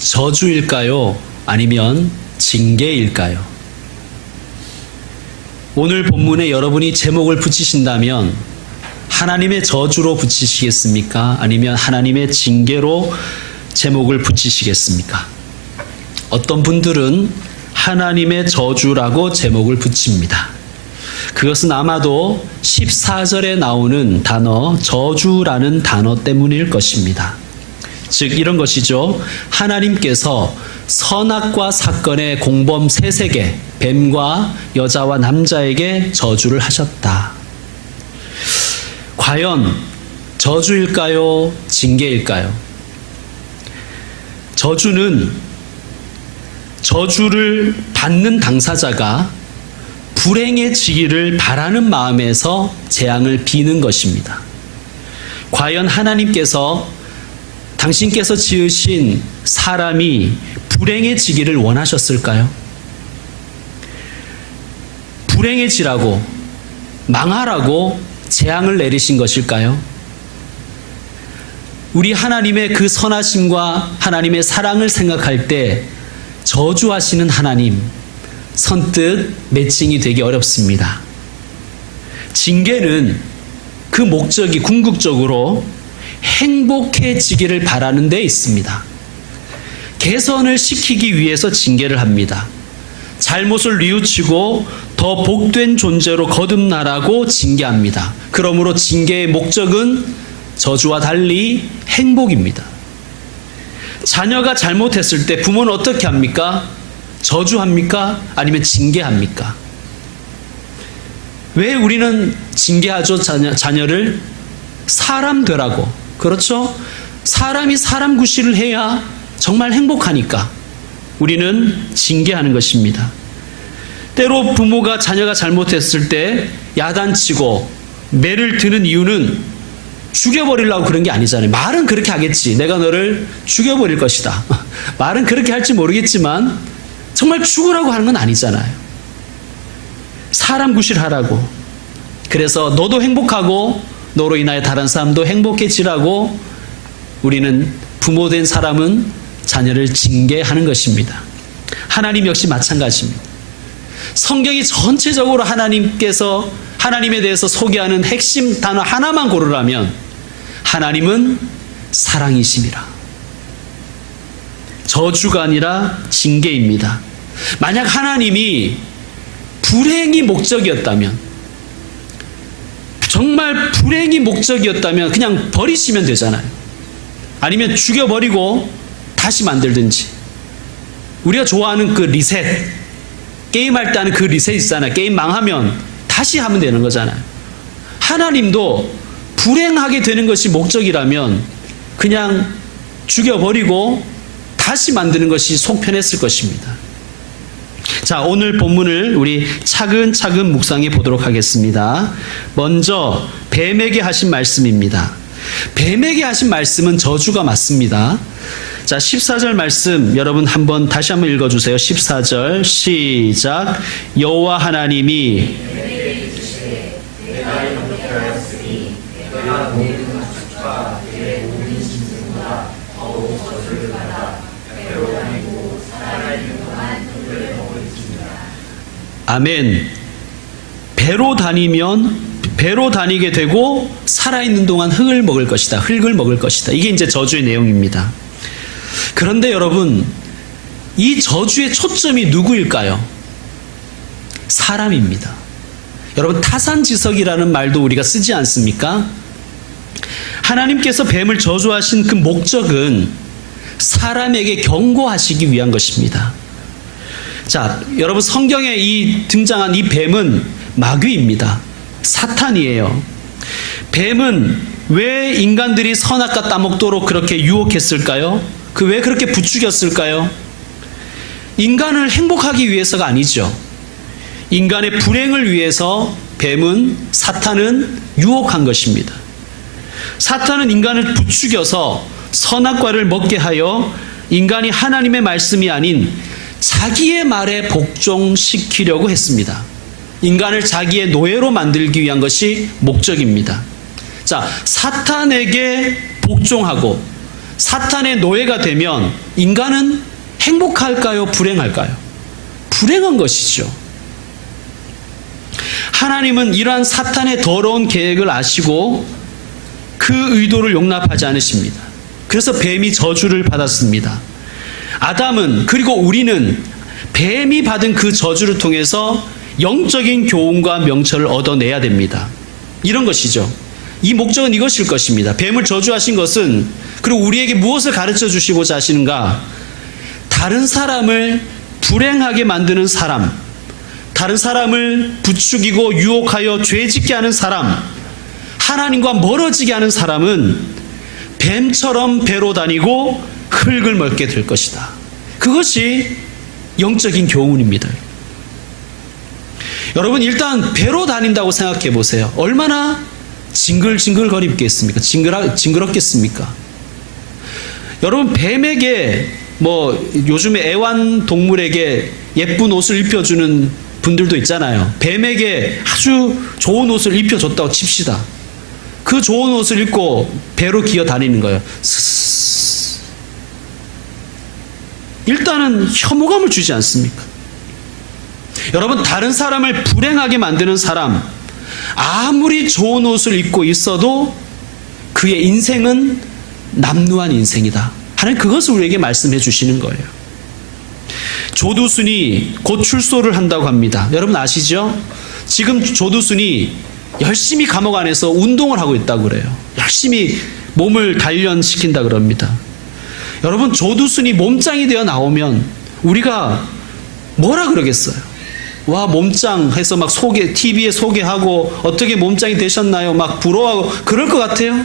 저주일까요? 아니면 징계일까요? 오늘 본문에 여러분이 제목을 붙이신다면 하나님의 저주로 붙이시겠습니까? 아니면 하나님의 징계로 제목을 붙이시겠습니까? 어떤 분들은 하나님의 저주라고 제목을 붙입니다. 그것은 아마도 14절에 나오는 단어 저주라는 단어 때문일 것입니다. 즉 이런 것이죠. 하나님께서 선악과 사건의 공범 세세계 뱀과 여자와 남자에게 저주를 하셨다. 과연 저주일까요? 징계일까요? 저주를 받는 당사자가 불행해지기를 바라는 마음에서 재앙을 비는 것입니다. 과연 하나님께서 당신께서 지으신 사람이 불행해지기를 원하셨을까요? 불행해지라고, 망하라고 재앙을 내리신 것일까요? 우리 하나님의 그 선하심과 하나님의 사랑을 생각할 때 저주하시는 하나님, 선뜻 매칭이 되기 어렵습니다. 징계는 그 목적이 궁극적으로 행복해지기를 바라는 데 있습니다. 개선을 시키기 위해서 징계를 합니다. 잘못을 뉘우치고 더 복된 존재로 거듭나라고 징계합니다. 그러므로 징계의 목적은 저주와 달리 행복입니다. 자녀가 잘못했을 때 부모는 어떻게 합니까? 저주합니까? 아니면 징계합니까? 왜 우리는 징계하죠? 자녀를 사람 되라고. 그렇죠? 사람이 사람 구실을 해야 정말 행복하니까 우리는 징계하는 것입니다. 때로 부모가 자녀가 잘못했을 때 야단치고 매를 드는 이유는 죽여버리려고 그런 게 아니잖아요. 말은 그렇게 하겠지. 내가 너를 죽여버릴 것이다. 말은 그렇게 할지 모르겠지만 정말 죽으라고 하는 건 아니잖아요. 사람 구실하라고. 그래서 너도 행복하고 너로 인하여 다른 사람도 행복해지라고 우리는 부모된 사람은 자녀를 징계하는 것입니다. 하나님 역시 마찬가지입니다. 성경이 전체적으로 하나님에 대해서 소개하는 핵심 단어 하나만 고르라면 하나님은 사랑이심이라. 저주가 아니라 징계입니다. 만약 하나님이 불행이 목적이었다면, 정말 불행이 목적이었다면 그냥 버리시면 되잖아요. 아니면 죽여버리고 다시 만들든지. 우리가 좋아하는 그 리셋, 게임할 때 하는 그 리셋 있잖아요. 게임 망하면 다시 하면 되는 거잖아요. 하나님도 불행하게 되는 것이 목적이라면 그냥 죽여버리고 다시 만드는 것이 속편했을 것입니다. 자, 오늘 본문을 우리 차근차근 묵상해 보도록 하겠습니다. 먼저 뱀에게 하신 말씀입니다. 뱀에게 하신 말씀은 저주가 맞습니다. 자, 14절 말씀 여러분 다시 한번 읽어주세요. 14절 시작. 여호와 하나님이 아멘. 배로 다니게 되고 살아있는 동안 흙을 먹을 것이다. 흙을 먹을 것이다. 이게 이제 저주의 내용입니다. 그런데 여러분, 이 저주의 초점이 누구일까요? 사람입니다. 여러분, 타산지석이라는 말도 우리가 쓰지 않습니까? 하나님께서 뱀을 저주하신 그 목적은 사람에게 경고하시기 위한 것입니다. 자, 여러분, 성경에 등장한 이 뱀은 마귀입니다. 사탄이에요. 뱀은 왜 인간들이 선악과 따먹도록 그렇게 유혹했을까요? 왜 그렇게 부추겼을까요? 인간을 행복하기 위해서가 아니죠. 인간의 불행을 위해서 사탄은 유혹한 것입니다. 사탄은 인간을 부추겨서 선악과를 먹게 하여 인간이 하나님의 말씀이 아닌 자기의 말에 복종시키려고 했습니다. 인간을 자기의 노예로 만들기 위한 것이 목적입니다. 자, 사탄에게 복종하고 사탄의 노예가 되면 인간은 행복할까요? 불행할까요? 불행한 것이죠. 하나님은 이러한 사탄의 더러운 계획을 아시고 그 의도를 용납하지 않으십니다. 그래서 뱀이 저주를 받았습니다. 아담은, 그리고 우리는 뱀이 받은 그 저주를 통해서 영적인 교훈과 명철을 얻어내야 됩니다. 이런 것이죠. 이 목적은 이것일 것입니다. 뱀을 저주하신 것은, 그리고 우리에게 무엇을 가르쳐 주시고자 하시는가? 다른 사람을 불행하게 만드는 사람, 다른 사람을 부추기고 유혹하여 죄짓게 하는 사람, 하나님과 멀어지게 하는 사람은 뱀처럼 배로 다니고 흙을 먹게 될 것이다. 그것이 영적인 교훈입니다. 여러분, 일단 배로 다닌다고 생각해 보세요. 얼마나 징글징글거리겠습니까? 징그럽겠습니까? 여러분, 뱀에게 요즘에 애완동물에게 예쁜 옷을 입혀주는 분들도 있잖아요. 뱀에게 아주 좋은 옷을 입혀줬다고 칩시다. 그 좋은 옷을 입고 배로 기어 다니는 거예요. 일단은 혐오감을 주지 않습니까? 여러분, 다른 사람을 불행하게 만드는 사람, 아무리 좋은 옷을 입고 있어도 그의 인생은 남루한 인생이다. 하나님 그것을 우리에게 말씀해 주시는 거예요. 조두순이 곧 출소를 한다고 합니다. 여러분 아시죠? 지금 조두순이 열심히 감옥 안에서 운동을 하고 있다고 그래요. 열심히 몸을 단련시킨다 그럽니다. 여러분, 조두순이 몸짱이 되어 나오면 우리가 뭐라 그러겠어요? 와, 몸짱 해서 막 TV에 소개하고 어떻게 몸짱이 되셨나요? 막 부러워하고 그럴 것 같아요?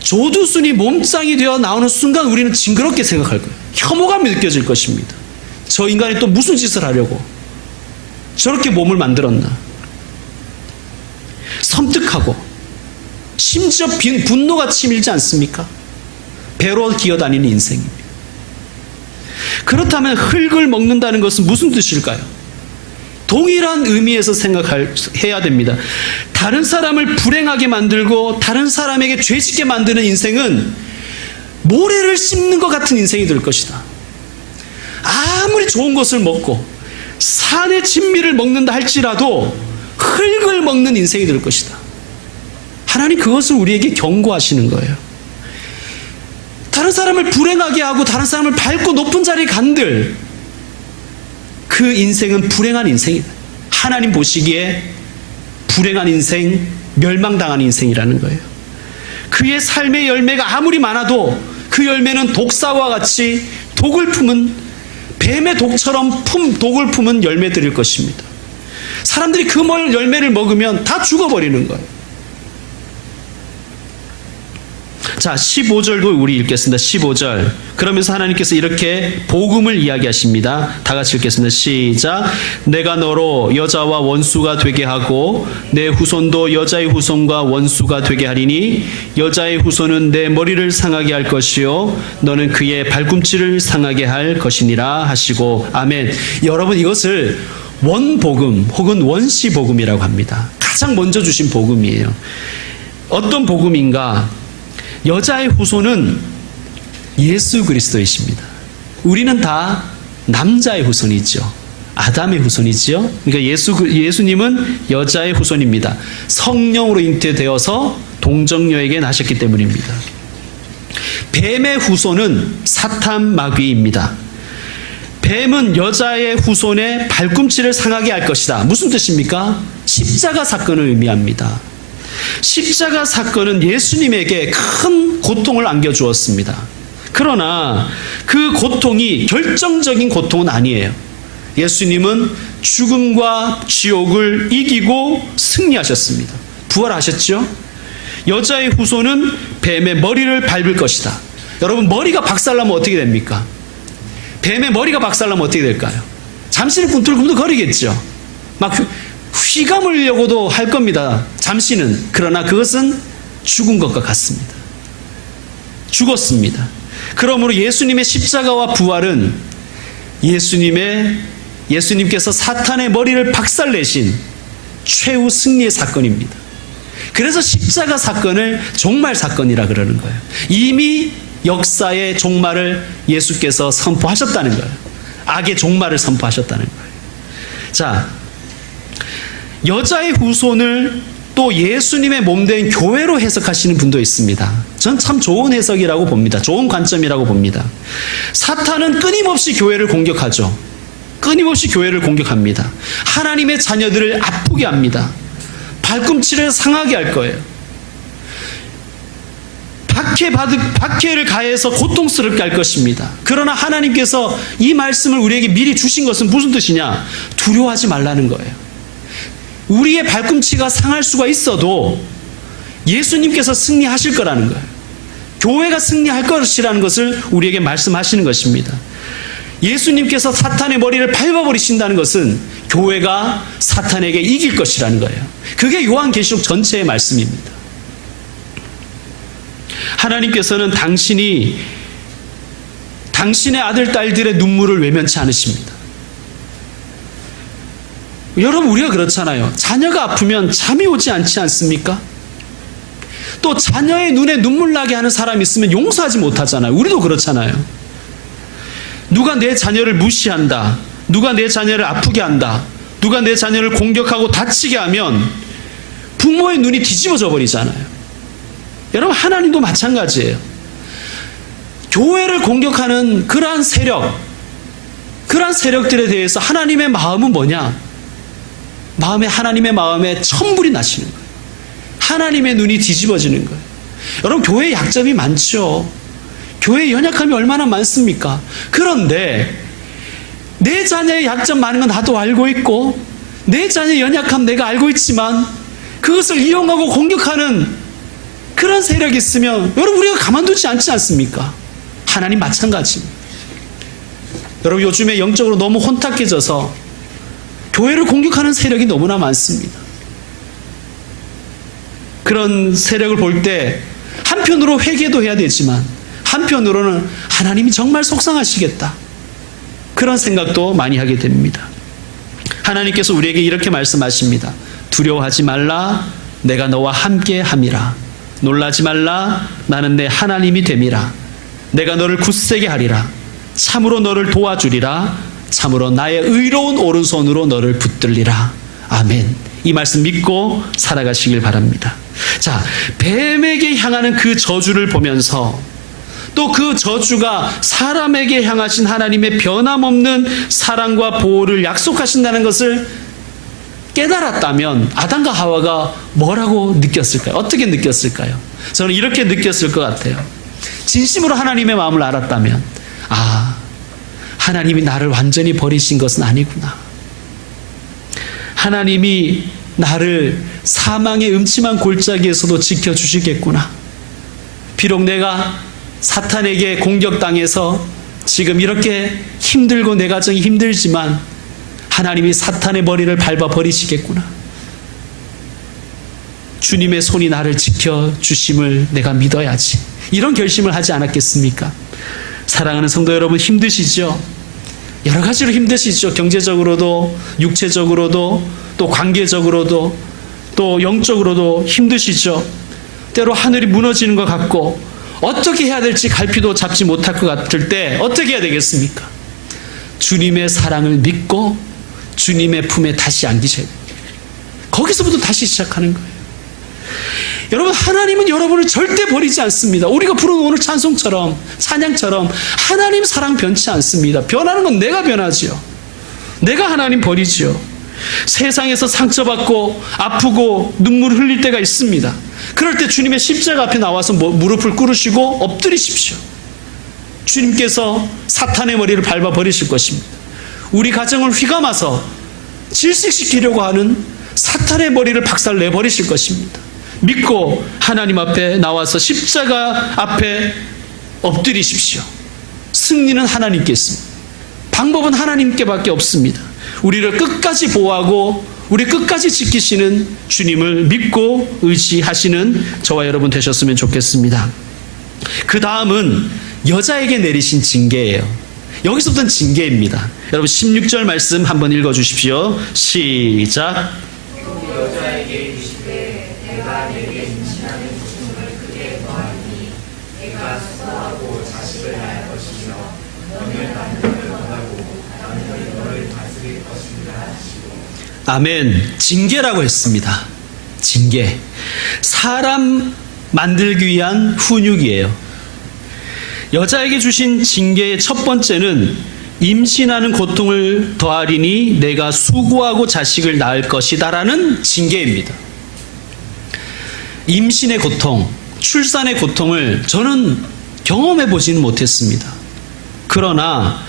조두순이 몸짱이 되어 나오는 순간 우리는 징그럽게 생각할 거예요. 혐오감이 느껴질 것입니다. 저 인간이 또 무슨 짓을 하려고 저렇게 몸을 만들었나. 섬뜩하고 심지어 분노가 치밀지 않습니까? 배로 기어다니는 인생입니다. 그렇다면 흙을 먹는다는 것은 무슨 뜻일까요? 동일한 의미에서 생각해야 됩니다. 다른 사람을 불행하게 만들고 다른 사람에게 죄짓게 만드는 인생은 모래를 씹는 것 같은 인생이 될 것이다. 아무리 좋은 것을 먹고 산의 진미를 먹는다 할지라도 흙을 먹는 인생이 될 것이다. 하나님 그것을 우리에게 경고하시는 거예요. 다른 사람을 불행하게 하고 다른 사람을 밟고 높은 자리에 간들 그 인생은 불행한 인생이다. 하나님 보시기에 불행한 인생, 멸망당한 인생이라는 거예요. 그의 삶의 열매가 아무리 많아도 그 열매는 독사와 같이 독을 품은, 뱀의 독처럼 독을 품은 열매들일 것입니다. 사람들이 그 열매를 먹으면 다 죽어버리는 거예요. 자, 15절도 우리 읽겠습니다. 15절. 그러면서 하나님께서 이렇게 복음을 이야기하십니다. 다 같이 읽겠습니다. 시작. 내가 너로 여자와 원수가 되게 하고 내 후손도 여자의 후손과 원수가 되게 하리니 여자의 후손은 내 머리를 상하게 할 것이요 너는 그의 발꿈치를 상하게 할 것이니라 하시고. 아멘. 여러분, 이것을 원복음 혹은 원시복음이라고 합니다. 가장 먼저 주신 복음이에요. 어떤 복음인가? 여자의 후손은 예수 그리스도이십니다. 우리는 다 남자의 후손이죠. 아담의 후손이죠. 그러니까 예수님은 여자의 후손입니다. 성령으로 잉태되어서 동정녀에게 나셨기 때문입니다. 뱀의 후손은 사탄 마귀입니다. 뱀은 여자의 후손의 발꿈치를 상하게 할 것이다. 무슨 뜻입니까? 십자가 사건을 의미합니다. 십자가 사건은 예수님에게 큰 고통을 안겨주었습니다. 그러나 그 고통이 결정적인 고통은 아니에요. 예수님은 죽음과 지옥을 이기고 승리하셨습니다. 부활하셨죠? 여자의 후손은 뱀의 머리를 밟을 것이다. 여러분, 머리가 박살나면 어떻게 됩니까? 뱀의 머리가 박살나면 어떻게 될까요? 잠시는 꿈틀꿈틀거리겠죠. 막 휘감으려고도 할 겁니다. 잠시는. 그러나 그것은 죽은 것과 같습니다. 죽었습니다. 그러므로 예수님의 십자가와 부활은 예수님께서 사탄의 머리를 박살내신 최후 승리의 사건입니다. 그래서 십자가 사건을 종말 사건이라 그러는 거예요. 이미 역사의 종말을 예수께서 선포하셨다는 거예요. 악의 종말을 선포하셨다는 거예요. 자, 여자의 후손을 또 예수님의 몸된 교회로 해석하시는 분도 있습니다. 전 참 좋은 해석이라고 봅니다. 좋은 관점이라고 봅니다. 사탄은 끊임없이 교회를 공격하죠. 끊임없이 교회를 공격합니다. 하나님의 자녀들을 아프게 합니다. 발꿈치를 상하게 할 거예요. 박해를 가해서 고통스럽게 할 것입니다. 그러나 하나님께서 이 말씀을 우리에게 미리 주신 것은 무슨 뜻이냐? 두려워하지 말라는 거예요. 우리의 발꿈치가 상할 수가 있어도 예수님께서 승리하실 거라는 거예요. 교회가 승리할 것이라는 것을 우리에게 말씀하시는 것입니다. 예수님께서 사탄의 머리를 밟아버리신다는 것은 교회가 사탄에게 이길 것이라는 거예요. 그게 요한계시록 전체의 말씀입니다. 하나님께서는 당신의 아들, 딸들의 눈물을 외면치 않으십니다. 여러분, 우리가 그렇잖아요. 자녀가 아프면 잠이 오지 않지 않습니까? 또 자녀의 눈에 눈물 나게 하는 사람이 있으면 용서하지 못하잖아요. 우리도 그렇잖아요. 누가 내 자녀를 무시한다, 누가 내 자녀를 아프게 한다, 누가 내 자녀를 공격하고 다치게 하면 부모의 눈이 뒤집어져 버리잖아요. 여러분, 하나님도 마찬가지예요. 교회를 공격하는 그러한 세력들에 대해서 하나님의 마음은 뭐냐? 하나님의 마음에 천불이 나시는 거예요. 하나님의 눈이 뒤집어지는 거예요. 여러분, 교회에 약점이 많죠. 교회에 연약함이 얼마나 많습니까? 그런데 내 자녀의 약점 많은 건 나도 알고 있고, 내 자녀의 연약함 내가 알고 있지만 그것을 이용하고 공격하는 그런 세력이 있으면 여러분, 우리가 가만두지 않지 않습니까? 하나님 마찬가지입니다. 여러분, 요즘에 영적으로 너무 혼탁해져서 교회를 공격하는 세력이 너무나 많습니다. 그런 세력을 볼 때 한편으로 회개도 해야 되지만 한편으로는 하나님이 정말 속상하시겠다, 그런 생각도 많이 하게 됩니다. 하나님께서 우리에게 이렇게 말씀하십니다. 두려워하지 말라, 내가 너와 함께 함이라. 놀라지 말라, 나는 내 하나님이 됨이라. 내가 너를 굳세게 하리라. 참으로 너를 도와주리라. 참으로 나의 의로운 오른손으로 너를 붙들리라. 아멘. 이 말씀 믿고 살아가시길 바랍니다. 자, 뱀에게 향하는 그 저주를 보면서 또 그 저주가 사람에게 향하신 하나님의 변함없는 사랑과 보호를 약속하신다는 것을 깨달았다면 아담과 하와가 뭐라고 느꼈을까요? 어떻게 느꼈을까요? 저는 이렇게 느꼈을 것 같아요. 진심으로 하나님의 마음을 알았다면, 하나님이 나를 완전히 버리신 것은 아니구나. 하나님이 나를 사망의 음침한 골짜기에서도 지켜주시겠구나. 비록 내가 사탄에게 공격당해서 지금 이렇게 힘들고 내 가정이 힘들지만 하나님이 사탄의 머리를 밟아버리시겠구나. 주님의 손이 나를 지켜주심을 내가 믿어야지. 이런 결심을 하지 않았겠습니까? 사랑하는 성도 여러분, 힘드시죠? 여러 가지로 힘드시죠. 경제적으로도, 육체적으로도, 또 관계적으로도, 또 영적으로도 힘드시죠. 때로 하늘이 무너지는 것 같고 어떻게 해야 될지 갈피도 잡지 못할 것 같을 때 어떻게 해야 되겠습니까? 주님의 사랑을 믿고 주님의 품에 다시 안기셔야 돼요. 거기서부터 다시 시작하는 거예요. 여러분, 하나님은 여러분을 절대 버리지 않습니다. 우리가 부른 오늘 찬송처럼, 찬양처럼 하나님 사랑 변치 않습니다. 변하는 건 내가 변하지요. 내가 하나님 버리지요. 세상에서 상처받고 아프고 눈물을 흘릴 때가 있습니다. 그럴 때 주님의 십자가 앞에 나와서 무릎을 꿇으시고 엎드리십시오. 주님께서 사탄의 머리를 밟아버리실 것입니다. 우리 가정을 휘감아서 질식시키려고 하는 사탄의 머리를 박살내버리실 것입니다. 믿고 하나님 앞에 나와서 십자가 앞에 엎드리십시오. 승리는 하나님께 있습니다. 방법은 하나님께밖에 없습니다. 우리를 끝까지 보호하고 우리 끝까지 지키시는 주님을 믿고 의지하시는 저와 여러분 되셨으면 좋겠습니다. 그 다음은 여자에게 내리신 징계예요. 여기서부터는 징계입니다. 여러분 16절 말씀 한번 읽어주십시오. 시작. 여자에게 이르시되 내가 아멘. 징계라고 했습니다. 징계. 사람 만들기 위한 훈육이에요. 여자에게 주신 징계의 첫 번째는 임신하는 고통을 더하리니 내가 수고하고 자식을 낳을 것이다라는 징계입니다. 임신의 고통, 출산의 고통을 저는 경험해 보지는 못했습니다. 그러나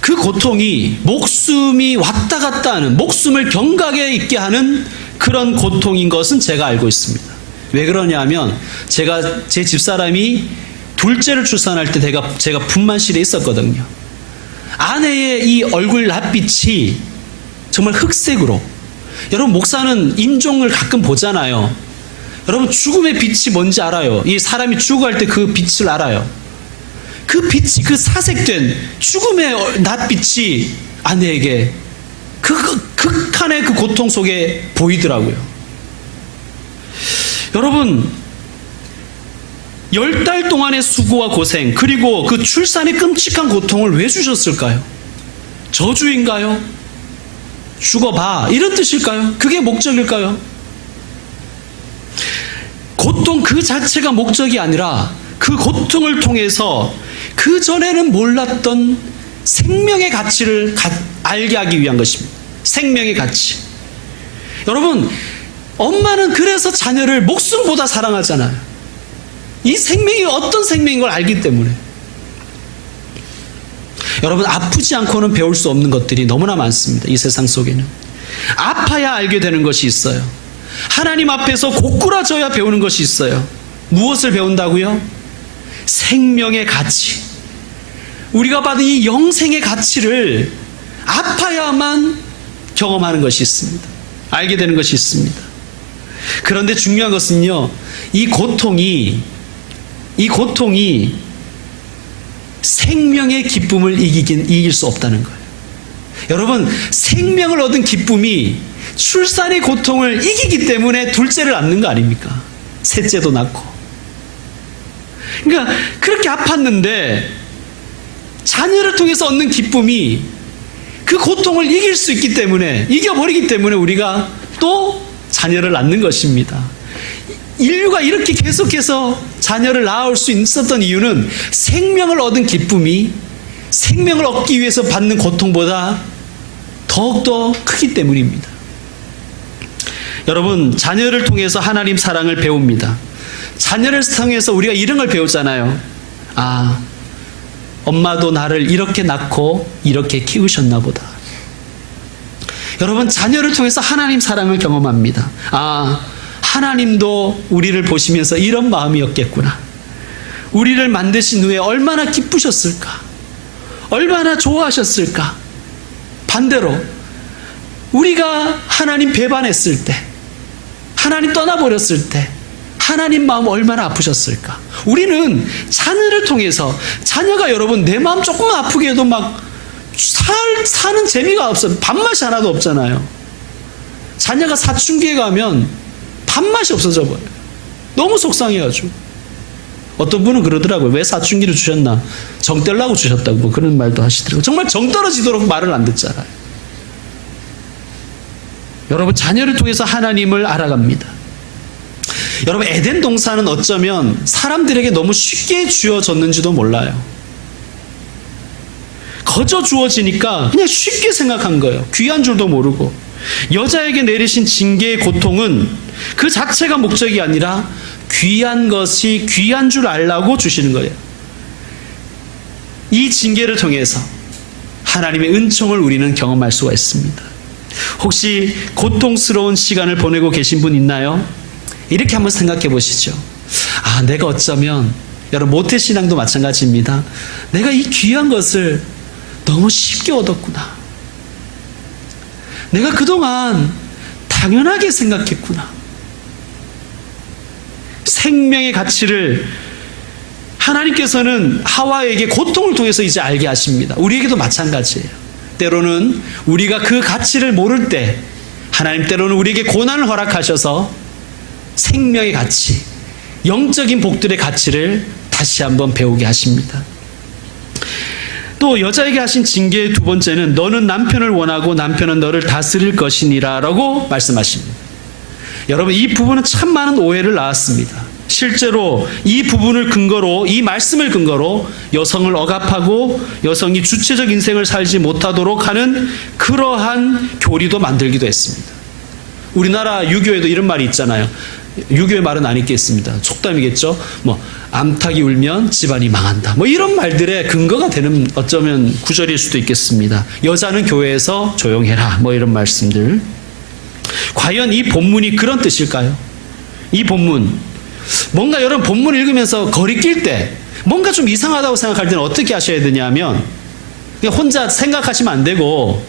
그 고통이 목숨이 왔다 갔다 하는, 목숨을 경각에 있게 하는 그런 고통인 것은 제가 알고 있습니다. 왜 그러냐면 제 집사람이 둘째를 출산할 때 제가 분만실에 있었거든요. 아내의 이 얼굴 낯빛이 정말 흑색으로, 여러분 목사는 인종을 가끔 보잖아요. 여러분 죽음의 빛이 뭔지 알아요. 이 사람이 죽어갈 때 그 빛을 알아요. 그 빛이, 그 사색된 죽음의 낯빛이 아내에게 극한의 그 고통 속에 보이더라고요. 여러분 10달 동안의 수고와 고생, 그리고 그 출산의 끔찍한 고통을 왜 주셨을까요? 저주인가요? 죽어봐, 이런 뜻일까요? 그게 목적일까요? 고통 그 자체가 목적이 아니라 그 고통을 통해서 그 전에는 몰랐던 생명의 가치를 알게 하기 위한 것입니다. 생명의 가치. 여러분, 엄마는 그래서 자녀를 목숨보다 사랑하잖아요. 이 생명이 어떤 생명인 걸 알기 때문에. 여러분, 아프지 않고는 배울 수 없는 것들이 너무나 많습니다. 이 세상 속에는. 아파야 알게 되는 것이 있어요. 하나님 앞에서 고꾸라져야 배우는 것이 있어요. 무엇을 배운다고요? 생명의 가치. 우리가 받은 이 영생의 가치를 아파야만 경험하는 것이 있습니다. 알게 되는 것이 있습니다. 그런데 중요한 것은요, 이 고통이 생명의 기쁨을 이길 수 없다는 거예요. 여러분, 생명을 얻은 기쁨이 출산의 고통을 이기기 때문에 둘째를 낳는 거 아닙니까? 셋째도 낳고. 그러니까 그렇게 아팠는데 자녀를 통해서 얻는 기쁨이 그 고통을 이길 수 있기 때문에, 이겨버리기 때문에 우리가 또 자녀를 낳는 것입니다. 인류가 이렇게 계속해서 자녀를 낳을 수 있었던 이유는 생명을 얻은 기쁨이 생명을 얻기 위해서 받는 고통보다 더욱더 크기 때문입니다. 여러분, 자녀를 통해서 하나님 사랑을 배웁니다. 자녀를 통해서 우리가 이런 걸 배우잖아요. 아, 엄마도 나를 이렇게 낳고 이렇게 키우셨나 보다. 여러분, 자녀를 통해서 하나님 사랑을 경험합니다. 아, 하나님도 우리를 보시면서 이런 마음이었겠구나. 우리를 만드신 후에 얼마나 기쁘셨을까? 얼마나 좋아하셨을까? 반대로 우리가 하나님 배반했을 때, 하나님 떠나버렸을 때 하나님 마음 얼마나 아프셨을까? 우리는 자녀를 통해서, 자녀가 여러분 내 마음 조금만 아프게 해도 막 사는 재미가 없어요. 밥맛이 하나도 없잖아요. 자녀가 사춘기에 가면 밥맛이 없어져 버려요. 너무 속상해가지고. 어떤 분은 그러더라고요. 왜 사춘기를 주셨나? 정 떼려고 주셨다고 뭐 그런 말도 하시더라고요. 정말 정 떨어지도록 말을 안 듣잖아요. 여러분, 자녀를 통해서 하나님을 알아갑니다. 여러분, 에덴 동산은 어쩌면 사람들에게 너무 쉽게 주어졌는지도 몰라요. 거저 주어지니까 그냥 쉽게 생각한 거예요. 귀한 줄도 모르고. 여자에게 내리신 징계의 고통은 그 자체가 목적이 아니라 귀한 것이 귀한 줄 알라고 주시는 거예요. 이 징계를 통해서 하나님의 은총을 우리는 경험할 수가 있습니다. 혹시 고통스러운 시간을 보내고 계신 분 있나요? 이렇게 한번 생각해 보시죠. 아, 내가 어쩌면, 여러분 모태신앙도 마찬가지입니다. 내가 이 귀한 것을 너무 쉽게 얻었구나. 내가 그동안 당연하게 생각했구나. 생명의 가치를 하나님께서는 하와에게 고통을 통해서 이제 알게 하십니다. 우리에게도 마찬가지예요. 때로는 우리가 그 가치를 모를 때 하나님 때로는 우리에게 고난을 허락하셔서 생명의 가치, 영적인 복들의 가치를 다시 한번 배우게 하십니다. 또 여자에게 하신 징계의 두 번째는 너는 남편을 원하고 남편은 너를 다스릴 것이니라 라고 말씀하십니다. 여러분, 이 부분은 참 많은 오해를 낳았습니다. 실제로 이 부분을 근거로, 이 말씀을 근거로 여성을 억압하고 여성이 주체적 인생을 살지 못하도록 하는 그러한 교리도 만들기도 했습니다. 우리나라 유교에도 이런 말이 있잖아요. 유교의 말은 안 있겠습니다. 속담이겠죠. 암탉이 울면 집안이 망한다. 이런 말들의 근거가 되는 어쩌면 구절일 수도 있겠습니다. 여자는 교회에서 조용해라. 이런 말씀들. 과연 이 본문이 그런 뜻일까요? 이 본문. 뭔가 여러분 본문 읽으면서 거리낄 때 뭔가 좀 이상하다고 생각할 때는 어떻게 하셔야 되냐면 그냥 혼자 생각하시면 안 되고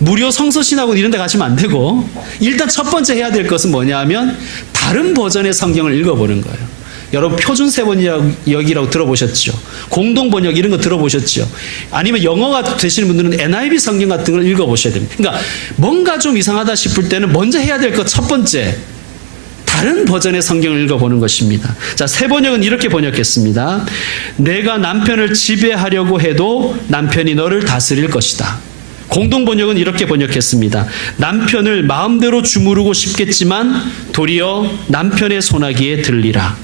무료 성서신학원 이런 데 가시면 안 되고 일단 첫 번째 해야 될 것은 뭐냐 하면 다른 버전의 성경을 읽어보는 거예요. 여러분 표준세번역이라고 들어보셨죠? 공동번역 이런 거 들어보셨죠? 아니면 영어가 되시는 분들은 NIV 성경 같은 걸 읽어보셔야 됩니다. 그러니까 뭔가 좀 이상하다 싶을 때는 먼저 해야 될 것 첫 번째 다른 버전의 성경을 읽어보는 것입니다. 자, 세번역은 이렇게 번역했습니다. 내가 남편을 지배하려고 해도 남편이 너를 다스릴 것이다. 공동번역은 이렇게 번역했습니다. 남편을 마음대로 주무르고 싶겠지만 도리어 남편의 손아귀에 들리라.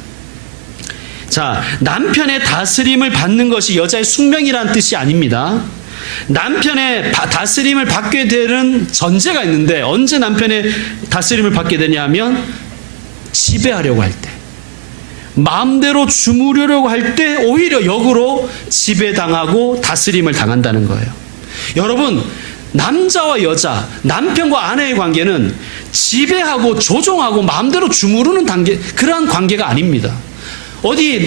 자, 남편의 다스림을 받는 것이 여자의 숙명이라는 뜻이 아닙니다. 남편의 다스림을 받게 되는 전제가 있는데 언제 남편의 다스림을 받게 되냐 하면 지배하려고 할 때, 마음대로 주무르려고 할 때 오히려 역으로 지배당하고 다스림을 당한다는 거예요. 여러분, 남자와 여자, 남편과 아내의 관계는 지배하고 조종하고 마음대로 주무르는 단계, 그러한 관계가 아닙니다. 어디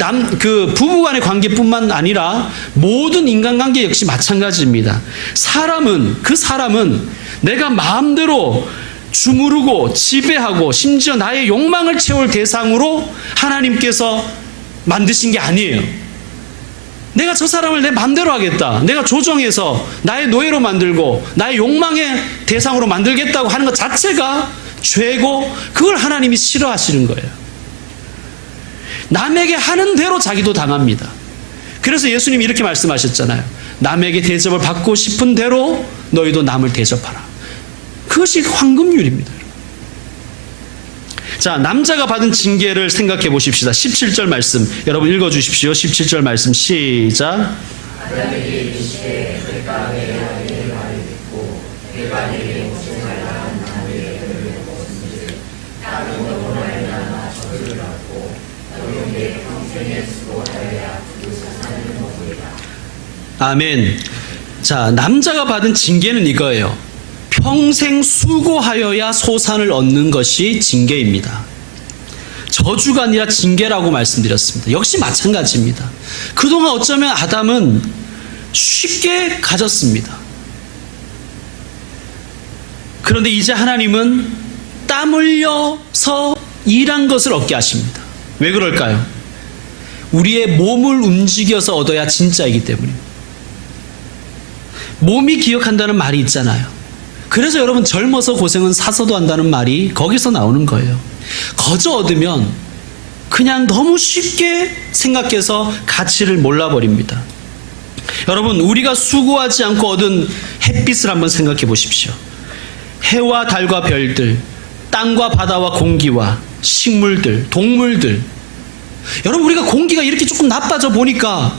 부부간의 관계뿐만 아니라 모든 인간관계 역시 마찬가지입니다. 사람은 내가 마음대로 주무르고 지배하고 심지어 나의 욕망을 채울 대상으로 하나님께서 만드신 게 아니에요. 내가 저 사람을 내 마음대로 하겠다. 내가 조정해서 나의 노예로 만들고 나의 욕망의 대상으로 만들겠다고 하는 것 자체가 죄고 그걸 하나님이 싫어하시는 거예요. 남에게 하는 대로 자기도 당합니다. 그래서 예수님이 이렇게 말씀하셨잖아요. 남에게 대접을 받고 싶은 대로 너희도 남을 대접하라. 그것이 황금률입니다. 자, 남자가 받은 징계를 생각해 보십시다. 17절 말씀 여러분 읽어주십시오. 17절 말씀 시작. 아멘. 자, 남자가 받은 징계는 이거예요. 평생 수고하여야 소산을 얻는 것이 징계입니다. 저주가 아니라 징계라고 말씀드렸습니다. 역시 마찬가지입니다. 그동안 어쩌면 아담은 쉽게 가졌습니다. 그런데 이제 하나님은 땀 흘려서 일한 것을 얻게 하십니다. 왜 그럴까요? 우리의 몸을 움직여서 얻어야 진짜이기 때문입니다. 몸이 기억한다는 말이 있잖아요. 그래서 여러분 젊어서 고생은 사서도 한다는 말이 거기서 나오는 거예요. 거저 얻으면 그냥 너무 쉽게 생각해서 가치를 몰라버립니다. 여러분, 우리가 수고하지 않고 얻은 햇빛을 한번 생각해 보십시오. 해와 달과 별들, 땅과 바다와 공기와 식물들, 동물들. 여러분, 우리가 공기가 이렇게 조금 나빠져 보니까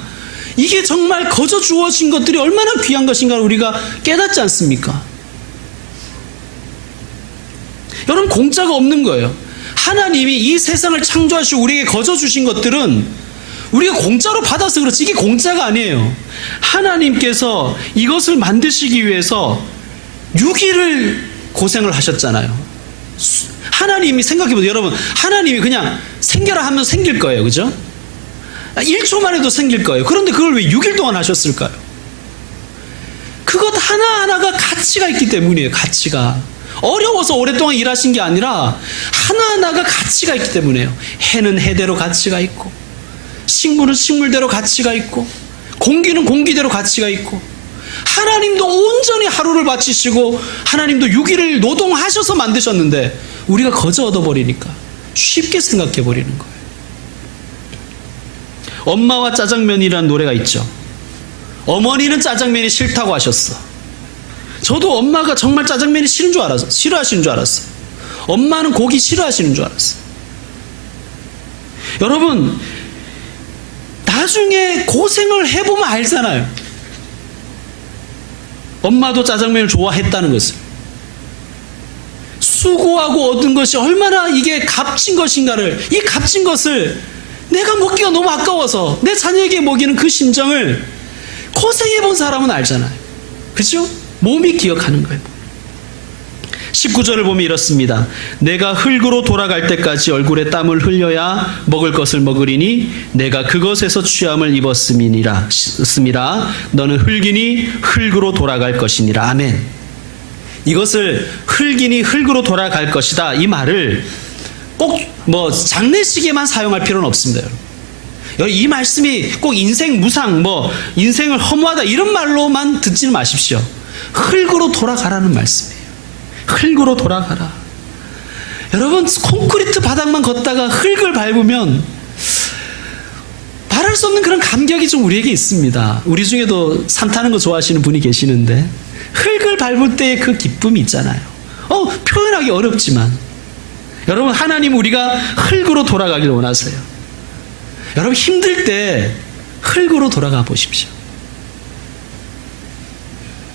이게 정말 거저 주어진 것들이 얼마나 귀한 것인가를 우리가 깨닫지 않습니까? 여러분, 공짜가 없는 거예요. 하나님이 이 세상을 창조하시고 우리에게 거저 주신 것들은 우리가 공짜로 받아서 그렇지 이게 공짜가 아니에요. 하나님께서 이것을 만드시기 위해서 6일을 고생을 하셨잖아요. 하나님이 생각해보세요. 여러분, 하나님이 그냥 생겨라 하면 생길 거예요. 그죠? 1초만 해도 생길 거예요. 그런데 그걸 왜 6일 동안 하셨을까요? 그것 하나하나가 가치가 있기 때문이에요. 가치가. 어려워서 오랫동안 일하신 게 아니라 하나하나가 가치가 있기 때문이에요. 해는 해대로 가치가 있고, 식물은 식물대로 가치가 있고, 공기는 공기대로 가치가 있고, 하나님도 온전히 하루를 바치시고 하나님도 6일을 노동하셔서 만드셨는데 우리가 거저 얻어버리니까 쉽게 생각해버리는 거예요. 엄마와 짜장면이라는 노래가 있죠. 어머니는 짜장면이 싫다고 하셨어. 저도 엄마가 정말 짜장면이 싫은 줄 알았어. 싫어하시는 줄 알았어요. 엄마는 고기 싫어하시는 줄 알았어요. 여러분, 나중에 고생을 해보면 알잖아요. 엄마도 짜장면을 좋아했다는 것을. 수고하고 얻은 것이 얼마나 이게 값진 것인가를, 이 값진 것을 내가 먹기가 너무 아까워서 내 자녀에게 먹이는 그 심정을 고생해본 사람은 알잖아요. 그죠? 몸이 기억하는 거예요. 19절을 보면 이렇습니다. 내가 흙으로 돌아갈 때까지 얼굴에 땀을 흘려야 먹을 것을 먹으리니 내가 그것에서 취함을 입었음이니라. 너는 흙이니 흙으로 돌아갈 것이니라. 아멘. 이것을 흙이니 흙으로 돌아갈 것이다, 이 말을 꼭 장례식에만 사용할 필요는 없습니다. 여러분, 이 말씀이 꼭 인생 무상, 인생을 허무하다 이런 말로만 듣지는 마십시오. 흙으로 돌아가라는 말씀이에요. 흙으로 돌아가라. 여러분, 콘크리트 바닥만 걷다가 흙을 밟으면 말할 수 없는 그런 감격이 좀 우리에게 있습니다. 우리 중에도 산 타는 거 좋아하시는 분이 계시는데 흙을 밟을 때의 그 기쁨이 있잖아요. 표현하기 어렵지만 여러분, 하나님 우리가 흙으로 돌아가길 원하세요. 여러분, 힘들 때 흙으로 돌아가 보십시오.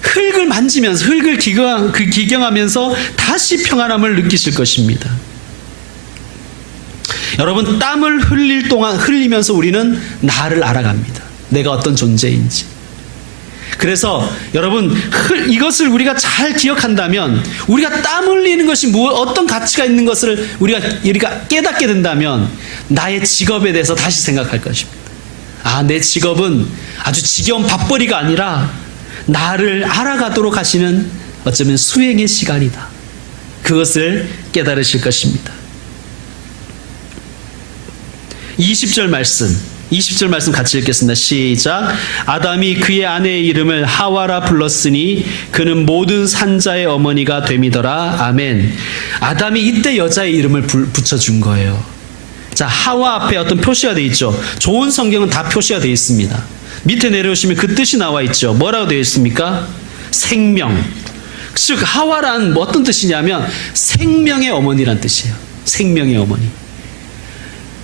흙을 만지면서, 흙을 기경하면서 다시 평안함을 느끼실 것입니다. 여러분, 땀을 흘리면서 우리는 나를 알아갑니다. 내가 어떤 존재인지. 그래서 여러분, 이것을 우리가 잘 기억한다면, 우리가 땀 흘리는 것이 어떤 가치가 있는 것을 우리가 깨닫게 된다면 나의 직업에 대해서 다시 생각할 것입니다. 내 직업은 아주 지겨운 밥벌이가 아니라 나를 알아가도록 하시는 어쩌면 수행의 시간이다. 그것을 깨달으실 것입니다. 20절 말씀 같이 읽겠습니다. 시작. 아담이 그의 아내의 이름을 하와라 불렀으니 그는 모든 산자의 어머니가 됨이더라. 아멘. 아담이 이때 여자의 이름을 붙여준 거예요. 자, 하와 앞에 어떤 표시가 되어 있죠. 좋은 성경은 다 표시가 되어 있습니다. 밑에 내려오시면 그 뜻이 나와 있죠. 뭐라고 되어 있습니까? 생명. 즉 하와란 어떤 뜻이냐면 생명의 어머니란 뜻이에요. 생명의 어머니.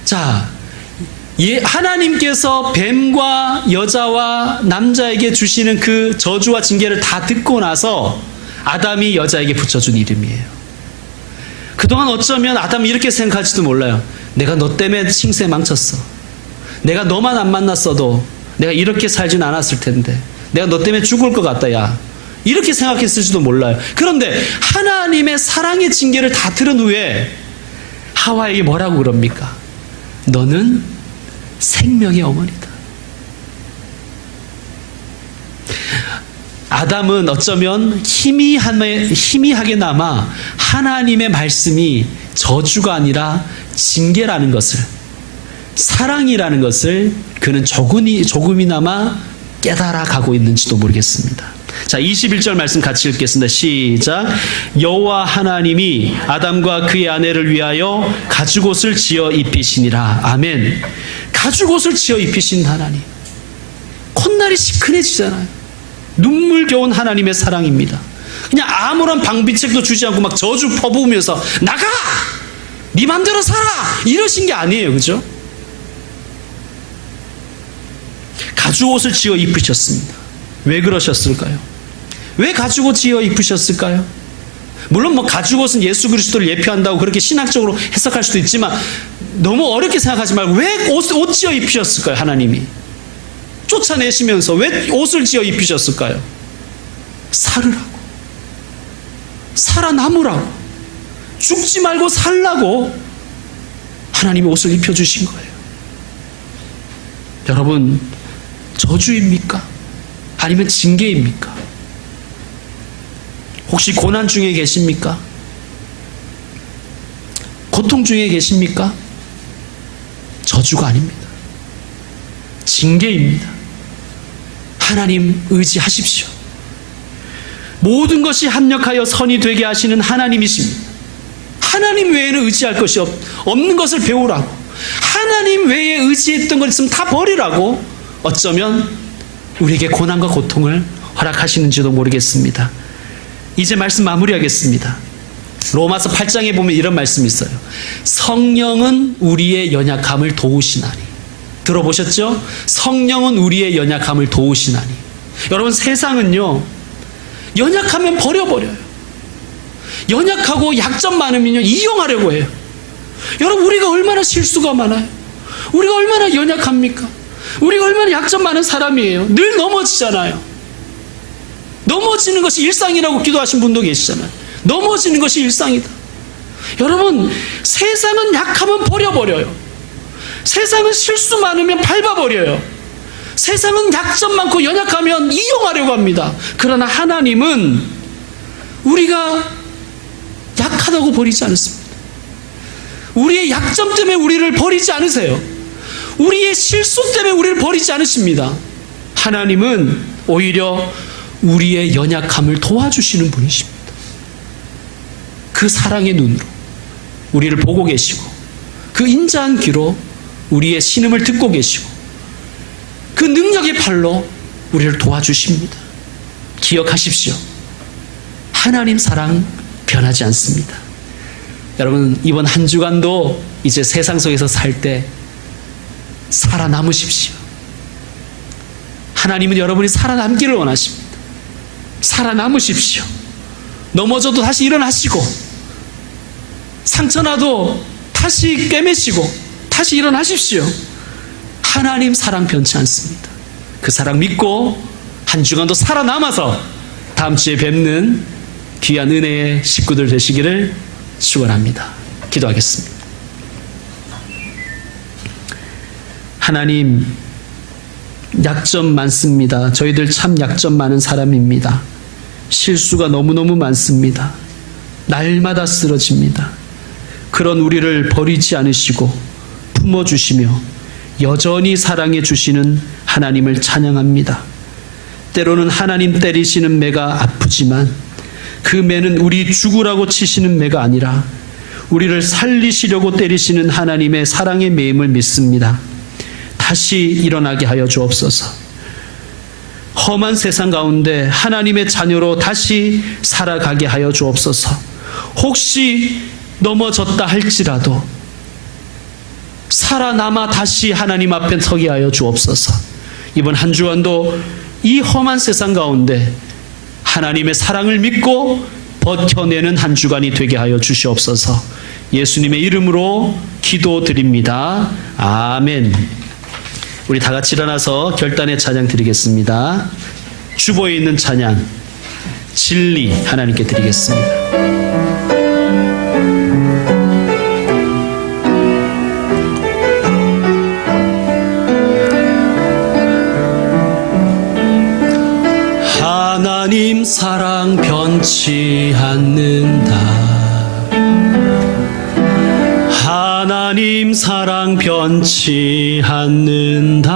자, 하나님께서 뱀과 여자와 남자에게 주시는 그 저주와 징계를 다 듣고 나서 아담이 여자에게 붙여준 이름이에요. 그동안 어쩌면 아담이 이렇게 생각할지도 몰라요. 내가 너 때문에 싱세 망쳤어. 내가 너만 안 만났어도 내가 이렇게 살진 않았을 텐데. 내가 너 때문에 죽을 것 같다, 야. 이렇게 생각했을지도 몰라요. 그런데 하나님의 사랑의 징계를 다 들은 후에 하와에게 뭐라고 그럽니까? 너는 생명의 어머니다. 아담은 어쩌면 희미하게나마 하나님의 말씀이 저주가 아니라 징계라는 것을, 사랑이라는 것을 그는 조금이나마 깨달아 가고 있는지도 모르겠습니다. 자, 21절 말씀 같이 읽겠습니다. 시작. 여호와 하나님이 아담과 그의 아내를 위하여 가죽옷을 지어 입히시니라. 아멘. 가죽옷을 지어 입히신 하나님. 콧날이 시큰해지잖아요. 눈물겨운 하나님의 사랑입니다. 그냥 아무런 방비책도 주지 않고 막 저주 퍼부으면서 나가! 네 맘대로 살아! 이러신 게 아니에요. 그죠? 가죽옷을 지어 입으셨습니다. 왜 그러셨을까요? 왜 가죽옷 지어 입으셨을까요? 물론 가죽옷은 예수 그리스도를 예표한다고 그렇게 신학적으로 해석할 수도 있지만 너무 어렵게 생각하지 말고 왜 옷 지어 입으셨을까요? 하나님이 쫓아내시면서 왜 옷을 지어 입으셨을까요? 살으라고, 살아남으라고, 죽지 말고 살라고 하나님이 옷을 입혀주신 거예요. 여러분, 저주입니까? 아니면 징계입니까? 혹시 고난 중에 계십니까? 고통 중에 계십니까? 저주가 아닙니다. 징계입니다. 하나님 의지하십시오. 모든 것이 합력하여 선이 되게 하시는 하나님이십니다. 하나님 외에는 의지할 것이 없는 것을 배우라고, 하나님 외에 의지했던 것 있으면 다 버리라고 어쩌면 우리에게 고난과 고통을 허락하시는지도 모르겠습니다. 이제 말씀 마무리하겠습니다. 로마서 8장에 보면 이런 말씀이 있어요. 성령은 우리의 연약함을 도우시나니. 들어보셨죠? 성령은 우리의 연약함을 도우시나니. 여러분, 세상은요, 연약하면 버려버려요. 연약하고 약점 많으면요, 이용하려고 해요. 여러분, 우리가 얼마나 실수가 많아요. 우리가 얼마나 연약합니까? 우리가 얼마나 약점 많은 사람이에요. 늘 넘어지잖아요. 넘어지는 것이 일상이라고 기도하신 분도 계시잖아요. 넘어지는 것이 일상이다. 여러분, 세상은 약하면 버려버려요. 세상은 실수 많으면 밟아버려요. 세상은 약점 많고 연약하면 이용하려고 합니다. 그러나 하나님은 우리가 약하다고 버리지 않습니다. 우리의 약점 때문에 우리를 버리지 않으세요. 우리의 실수 때문에 우리를 버리지 않으십니다. 하나님은 오히려 우리의 연약함을 도와주시는 분이십니다. 그 사랑의 눈으로 우리를 보고 계시고, 그 인자한 귀로 우리의 신음을 듣고 계시고, 그 능력의 팔로 우리를 도와주십니다. 기억하십시오. 하나님 사랑 변하지 않습니다. 여러분, 이번 한 주간도 이제 세상 속에서 살 때 살아남으십시오. 하나님은 여러분이 살아남기를 원하십니다. 살아남으십시오. 넘어져도 다시 일어나시고, 상처나도 다시 꿰매시고 다시 일어나십시오. 하나님 사랑 변치 않습니다. 그 사랑 믿고 한 주간도 살아남아서 다음 주에 뵙는 귀한 은혜의 식구들 되시기를 축원합니다. 기도하겠습니다. 하나님, 약점 많습니다. 저희들 참 약점 많은 사람입니다. 실수가 너무너무 많습니다. 날마다 쓰러집니다. 그런 우리를 버리지 않으시고 품어주시며 여전히 사랑해 주시는 하나님을 찬양합니다. 때로는 하나님 때리시는 매가 아프지만 그 매는 우리 죽으라고 치시는 매가 아니라 우리를 살리시려고 때리시는 하나님의 사랑의 매임을 믿습니다. 다시 일어나게 하여 주옵소서. 험한 세상 가운데 하나님의 자녀로 다시 살아가게 하여 주옵소서. 혹시 넘어졌다 할지라도 살아남아 다시 하나님 앞에 서게 하여 주옵소서. 이번 한 주간도 이 험한 세상 가운데 하나님의 사랑을 믿고 버텨내는 한 주간이 되게 하여 주시옵소서. 예수님의 이름으로 기도드립니다. 아멘. 우리 다 같이 일어나서 결단의 찬양 드리겠습니다. 주보에 있는 찬양, 진리 하나님께 드리겠습니다. 하나님 사랑 변치 않는다. 하나님 사랑 변치 않는다.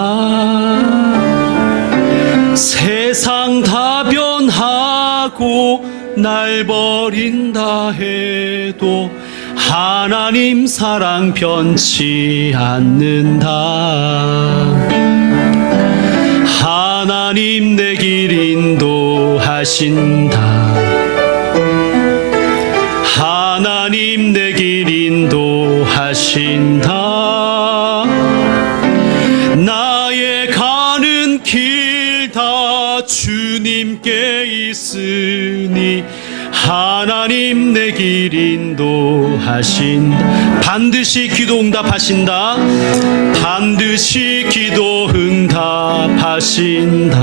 세상 다 변하고 날 버린다 해도 하나님 사랑 변치 않는다. 하나님 내 길 인도하신다. 하나님 내 길 인도하신다. 나의 가는 길 다 주님께 있으니 하나님 내 길 인도하신다. 반드시 기도 응답하신다. 반드시 기도 응답하신다.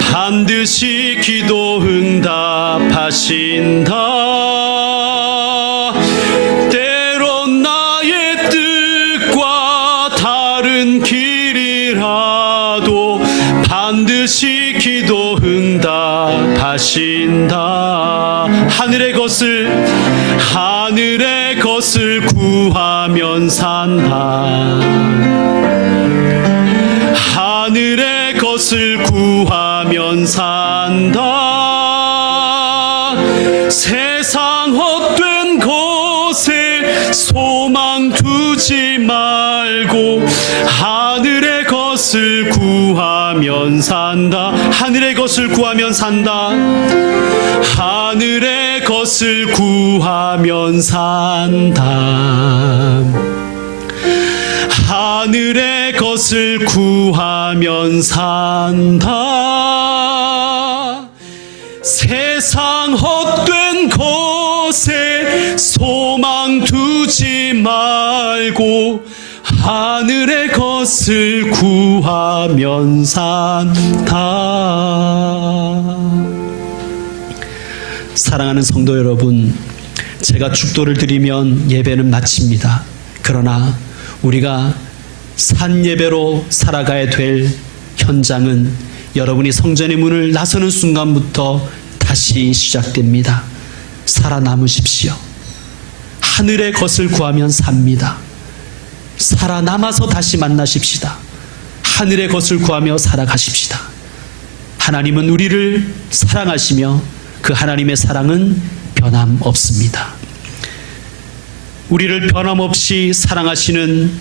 반드시 기도 응답하신다. 때론 나의 뜻과 다른 길이라도 반드시 기도 응답하신다. 하늘의 것을 구하면 산다. 하늘의 것을 구하면 산다. 세상 헛된 것에 소망 두지 말고 하늘의 것 것을 구하면 산다. 하늘의 것을 구하면 산다. 하늘의 것을 구하면 산다. 하늘의 것을 구하면 산다. 세상 헛된 것에 소망 두지 말고 하늘의 것을 구하면 산다. 사랑하는 성도 여러분, 제가 축도를 드리면 예배는 마칩니다. 그러나 우리가 산예배로 살아가야 될 현장은 여러분이 성전의 문을 나서는 순간부터 다시 시작됩니다. 살아남으십시오. 하늘의 것을 구하면 삽니다. 살아남아서 다시 만나십시다. 하늘의 것을 구하며 살아가십시다. 하나님은 우리를 사랑하시며 그 하나님의 사랑은 변함없습니다. 우리를 변함없이 사랑하시는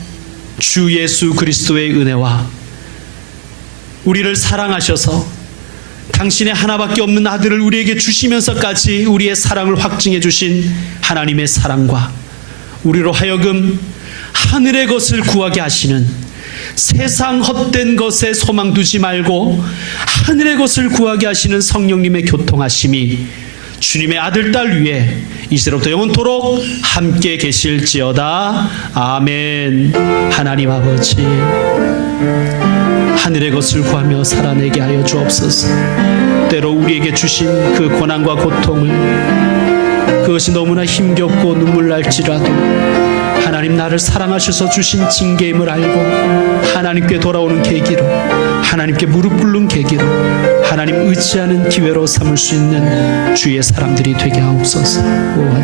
주 예수 그리스도의 은혜와 우리를 사랑하셔서 당신의 하나밖에 없는 아들을 우리에게 주시면서까지 우리의 사랑을 확증해 주신 하나님의 사랑과 우리로 하여금 하늘의 것을 구하게 하시는, 세상 헛된 것에 소망 두지 말고 하늘의 것을 구하게 하시는 성령님의 교통하심이 주님의 아들 딸 위에 이제로부터 영원토록 함께 계실지어다. 아멘. 하나님 아버지, 하늘의 것을 구하며 살아내게 하여 주옵소서. 때로 우리에게 주신 그 고난과 고통을, 그것이 너무나 힘겹고 눈물 날지라도 하나님 나를 사랑하셔서 주신 징계임을 알고 하나님께 돌아오는 계기로, 하나님께 무릎 꿇는 계기로, 하나님 의지하는 기회로 삼을 수 있는 주의 사람들이 되게 하옵소서. 오 하나님.